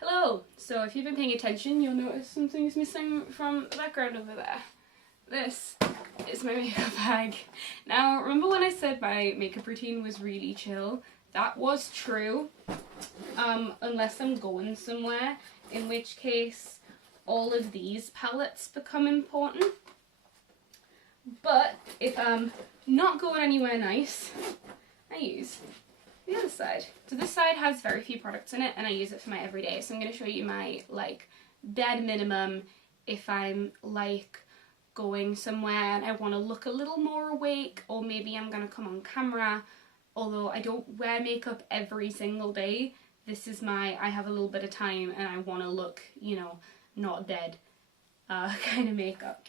Hello! So if you've been paying attention, you'll notice something's missing from the background over there. This is my makeup bag. Now, remember when I said my makeup routine was really chill? That was true, unless I'm going somewhere, in which case all of these palettes become important. But if I'm not going anywhere nice, I use the other side. So this side has very few products in it and I use it for my everyday. So I'm going to show you my bare minimum if I'm going somewhere and I want to look a little more awake, or maybe I'm going to come on camera. Although I don't wear makeup every single day, this is I have a little bit of time and I want to look, not dead kind of makeup.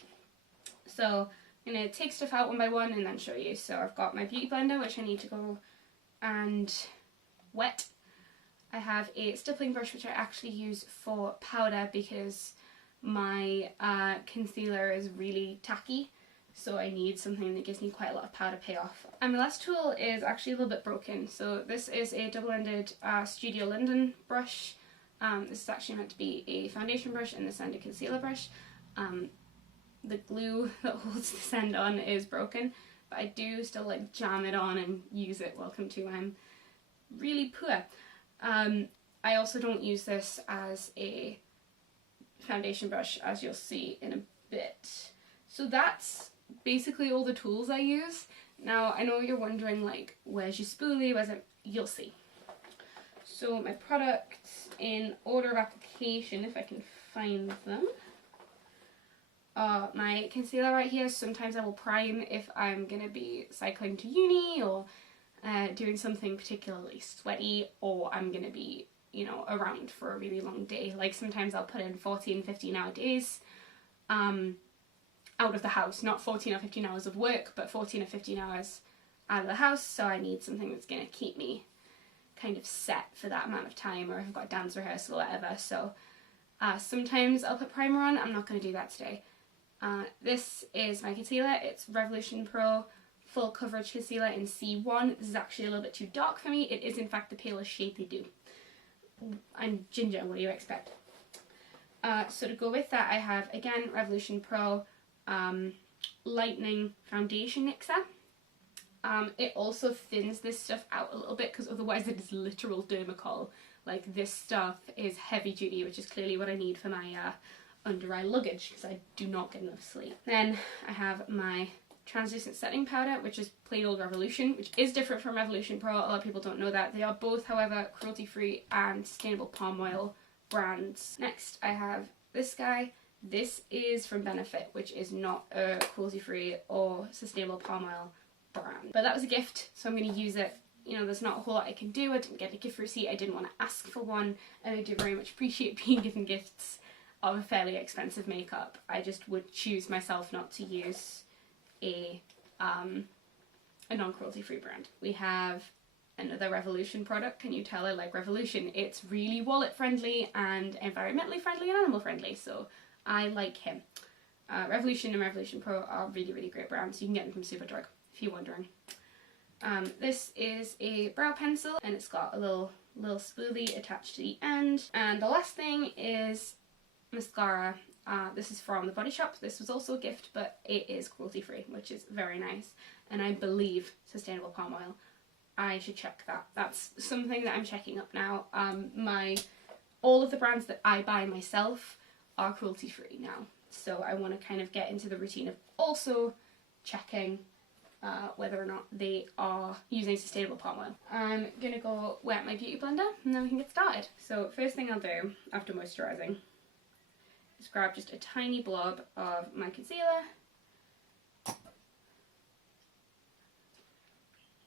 So I'm going to take stuff out one by one and then show you. So I've got my beauty blender, which I need to go and wet. I have a stippling brush, which I actually use for powder because my concealer is really tacky, so I need something that gives me quite a lot of powder payoff. And my last tool is actually a little bit broken. So this is a double-ended Studio Linden brush. This is actually meant to be a foundation brush and this end a concealer brush. The glue that holds this end on is broken, but I do still jam it on and use it. Welcome to I'm really poor. I also don't use this as a foundation brush, as you'll see in a bit. So that's basically all the tools I use. Now I know you're wondering where's your spoolie, where's it? You'll see. So my products in order of application, if I can find them. My concealer right here. Sometimes I will prime if I'm going to be cycling to uni or doing something particularly sweaty, or I'm going to be, around for a really long day. Sometimes I'll put in 14, 15 hour days out of the house. Not 14 or 15 hours of work, but 14 or 15 hours out of the house. So I need something that's going to keep me kind of set for that amount of time, or if I've got dance rehearsal or whatever. So sometimes I'll put primer on. I'm not going to do that today. This is my concealer. It's Revolution Pro Full Coverage Concealer in C1. This is actually a little bit too dark for me. It is in fact the palest shade they do. I'm ginger, what do you expect? So to go with that I have, again, Revolution Pro Lightening Foundation Mixer. It also thins this stuff out a little bit because otherwise it is literal dermacol. This stuff is heavy duty, which is clearly what I need for my under eye luggage because I do not get enough sleep. Then I have my translucent setting powder, which is plain old Revolution, which is different from Revolution Pro. A lot of people don't know that. They are both, however, cruelty-free and sustainable palm oil brands. Next I have this guy. This is from Benefit, which is not a cruelty-free or sustainable palm oil brand. But that was a gift, so I'm going to use it. There's not a whole lot I can do. I didn't get a gift receipt. I didn't want to ask for one, and I do very much appreciate being given gifts of a fairly expensive makeup. I just would choose myself not to use a non-cruelty free brand. We have another Revolution product. Can you tell I like Revolution? It's really wallet friendly and environmentally friendly and animal friendly, so I like him. Revolution and Revolution Pro are really, really great brands. You can get them from Superdrug if you're wondering. This is a brow pencil and it's got a little spoolie attached to the end. And the last thing is mascara. This is from the Body Shop. This was also a gift, but it is cruelty free, which is very nice, and I believe sustainable palm oil. I should check that. That's something that I'm checking up now. All of the brands that I buy myself are cruelty free now, so I want to kind of get into the routine of also checking whether or not they are using sustainable palm oil. I'm gonna go wet my beauty blender and then we can get started. So first thing I'll do after moisturising, just grab just a tiny blob of my concealer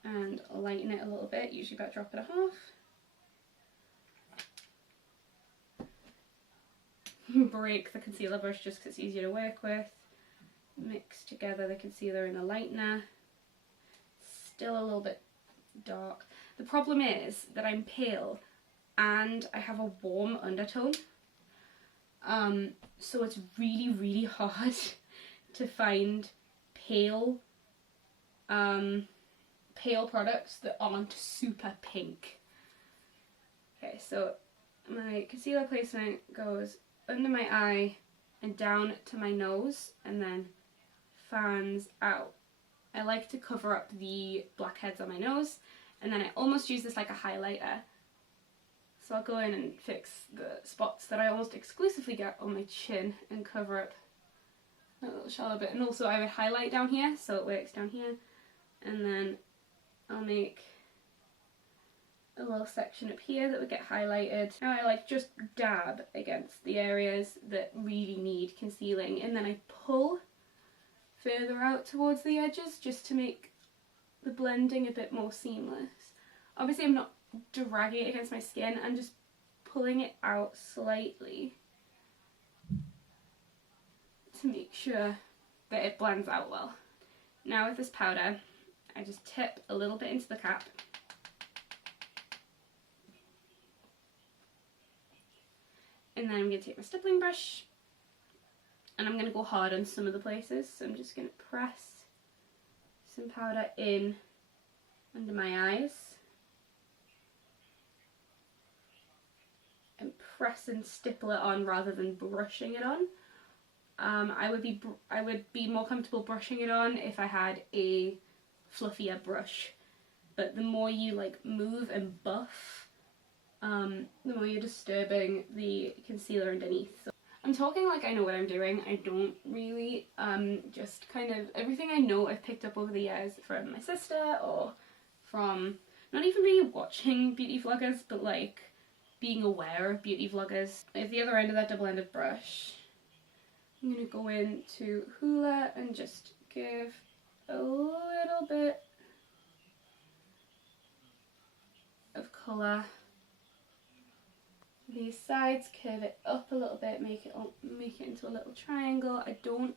and lighten it a little bit, usually about a drop and a half. Break the concealer brush just because it's easier to work with. Mix together the concealer and the lightener. Still a little bit dark. The problem is that I'm pale and I have a warm undertone. So it's really, really hard to find pale products that aren't super pink. Okay, so my concealer placement goes under my eye and down to my nose and then fans out. I like to cover up the blackheads on my nose, and then I almost use this like a highlighter. So I'll go in and fix the spots that I almost exclusively get on my chin and cover up a little shallow bit. And also I would highlight down here so it works down here, and then I'll make a little section up here that would get highlighted. Now I like just dab against the areas that really need concealing, and then I pull further out towards the edges just to make the blending a bit more seamless. Obviously I'm not dragging it against my skin, I'm just pulling it out slightly to make sure that it blends out well. Now with this powder, I just tip a little bit into the cap. And then I'm going to take my stippling brush and I'm going to go hard on some of the places. So I'm just going to press some powder in under my eyes and press and stipple it on rather than brushing it on. I would be more comfortable brushing it on if I had a fluffier brush, but the more you like move and buff, the more you're disturbing the concealer underneath. So I'm talking like I know what I'm doing. I don't really. Just kind of everything I know I've picked up over the years from my sister, or from not even really watching beauty vloggers, but like being aware of beauty vloggers. At the other end of that double-ended brush, I'm going to go into Hoola and just give a little bit of colour. These sides, curve it up a little bit, make it into a little triangle. I don't,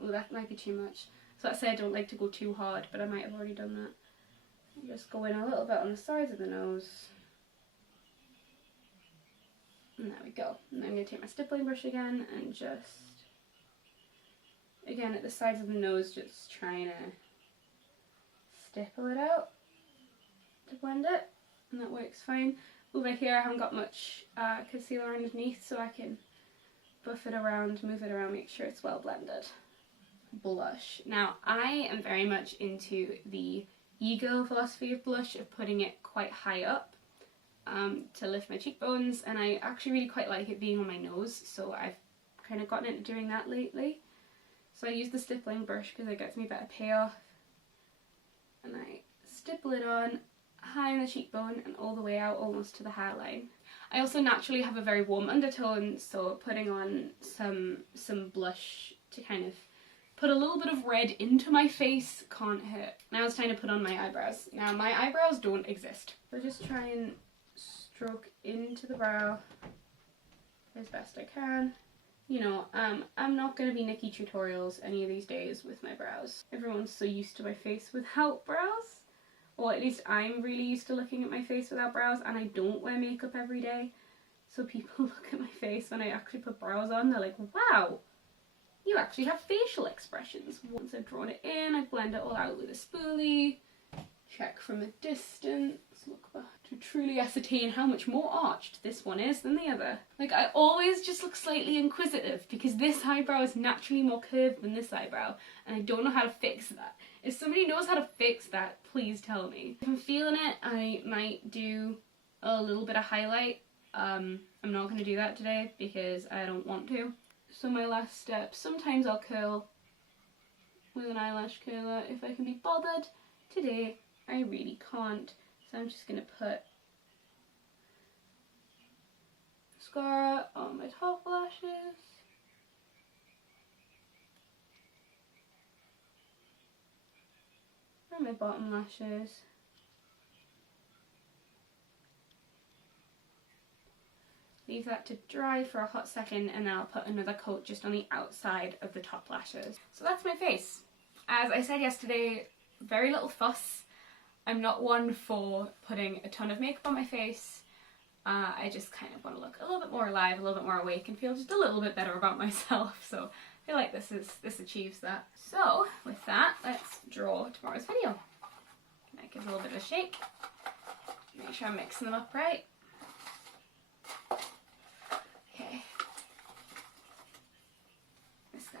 oh that might be too much. So I say I don't like to go too hard, but I might have already done that. Just go in a little bit on the sides of the nose. And there we go. And then I'm going to take my stippling brush again and just, again at the sides of the nose, just trying to stipple it out to blend it. And that works fine. Over here I haven't got much concealer underneath, so I can buff it around, move it around, make sure it's well blended. Blush. Now I am very much into the e-girl philosophy of blush, of putting it quite high up to lift my cheekbones, and I actually really quite like it being on my nose, so I've kind of gotten into doing that lately. So I use the stippling brush because it gets me better payoff, and I stipple it on high on the cheekbone and all the way out almost to the hairline. I also naturally have a very warm undertone, so putting on some blush to kind of put a little bit of red into my face can't hurt. Now it's time to put on my eyebrows. Now my eyebrows don't exist, so just try and stroke into the brow as best I can. You know, I'm not going to be Nikki tutorials any of these days with my brows. Everyone's so used to my face without brows. Or at least I'm really used to looking at my face without brows, and I don't wear makeup every day. So people look at my face when I actually put brows on, they're like, wow, you actually have facial expressions. Once I've drawn it in, I blend it all out with a spoolie, check from a distance, look back to truly ascertain how much more arched this one is than the other. Like, I always just look slightly inquisitive because this eyebrow is naturally more curved than this eyebrow, and I don't know how to fix that. If somebody knows how to fix that, please tell me. If I'm feeling it, I might do a little bit of highlight. I'm not going to do that today because I don't want to. So my last step, sometimes I'll curl with an eyelash curler if I can be bothered. Today, I really can't. So I'm just going to put mascara on my top lashes. And my bottom lashes. Leave that to dry for a hot second, and then I'll put another coat just on the outside of the top lashes. So that's my face. As I said yesterday, very little fuss. I'm not one for putting a ton of makeup on my face. I just kind of want to look a little bit more alive, a little bit more awake, and feel just a little bit better about myself. So I feel like this achieves that. So with that, let's draw tomorrow's video. That gives a little bit of a shake. Make sure I'm mixing them up right. Okay. This guy.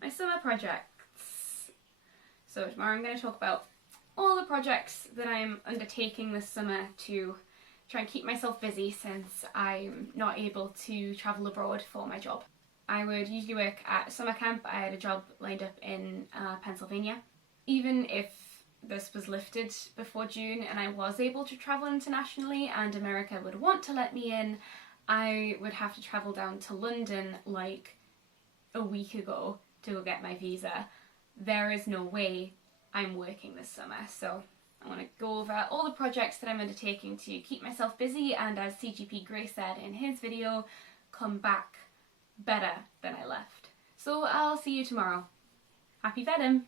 My summer projects. So tomorrow I'm going to talk about all the projects that I'm undertaking this summer to try and keep myself busy since I'm not able to travel abroad for my job. I would usually work at summer camp. I had a job lined up in Pennsylvania. Even if this was lifted before June and I was able to travel internationally and America would want to let me in, I would have to travel down to London like a week ago to go get my visa. There is no way I'm working this summer, so I want to go over all the projects that I'm undertaking to keep myself busy and, as CGP Gray said in his video, come back better than I left. So I'll see you tomorrow. Happy VEDIM!